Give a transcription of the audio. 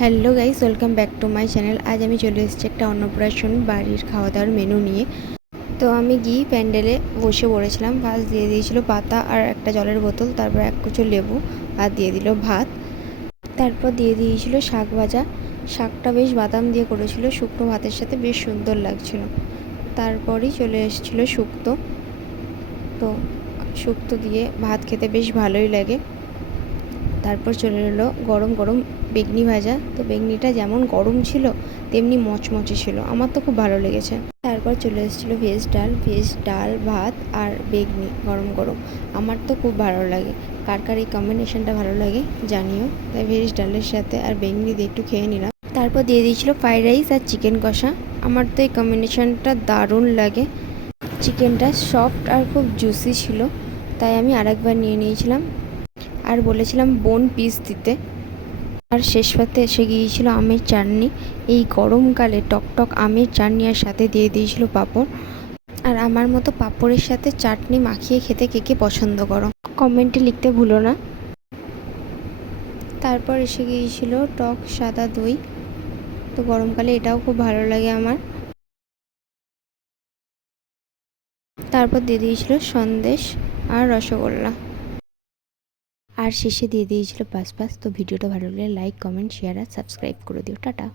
Hello guys, welcome back to my channel. আজ আমি চলে এসেছি একটা অন্নপ্রাশন বাড়ির খাওয়া দাওয়ার মেনু নিয়ে। তো আমি গিয়ে প্যান্ডেলে বসে পড়েছিলাম। ফার্স্ট দিয়ে দিয়েছিল পাতা আর একটা জলের বোতল, তারপর এক কুচো লেবু আর দিয়ে দিল ভাত। তারপর দিয়ে দিয়েছিল শাক ভাজা। শাকটা বেশ বাদাম দিয়ে করেছিল, শুকনো ভাতের সাথে বেশ সুন্দর লাগছিল। তারপরই চলে এসেছিলো শুক্তো। তো শুক্তো দিয়ে ভাত খেতে বেশ ভালোই লাগে। তারপর চলে এলো গরম গরম বেগনি ভাজা। তো বেগনিটা যেমন গরম ছিল তেমনি মচমচে ছিল, আমার তো খুব ভালো লেগেছে। তারপর চলে এসেছিলো ভেজ ডাল ভাত আর বেগনি গরম গরম। আমার তো খুব ভালো লাগে, কার কার এই কম্বিনেশনটা ভালো লাগে জানিও। তাই ভেজ ডালের সাথে আর বেগনি দিয়ে একটু খেয়ে নিলাম। তারপর দিয়ে দিয়েছিলো ফ্রাইড রাইস আর চিকেন কষা। আমার তো এই কম্বিনেশনটা দারুণ লাগে। চিকেনটা সফট আর খুব জুসি ছিল, তাই আমি আরেকবার নিয়ে নিয়েছিলাম আর বলেছিলাম বোন পিস দিতে। আর শেষ পাতে এসে গিয়েছিল আমের চাটনি। এই গরমকালে টকটক আমের চাটনি আর সাথে দিয়ে দিয়েছিল পাঁপড়। আর আমার মতো পাঁপড়ের সাথে চাটনি মাখিয়ে খেতে কে কে পছন্দ করো কমেন্টে লিখতে ভুলো না। তারপর এসে গিয়েছিল টক সাদা দই। তো গরমকালে এটাও খুব ভালো লাগে আমার। তারপর দিয়ে দিয়েছিল সন্দেশ আর রসগোল্লা। আর শেষে দিয়ে দিয়েছিল পাস। তো ভিডিওটা ভালো লাগলে লাইক কমেন্ট শেয়ার আর সাবস্ক্রাইব করে দিও। টাটা।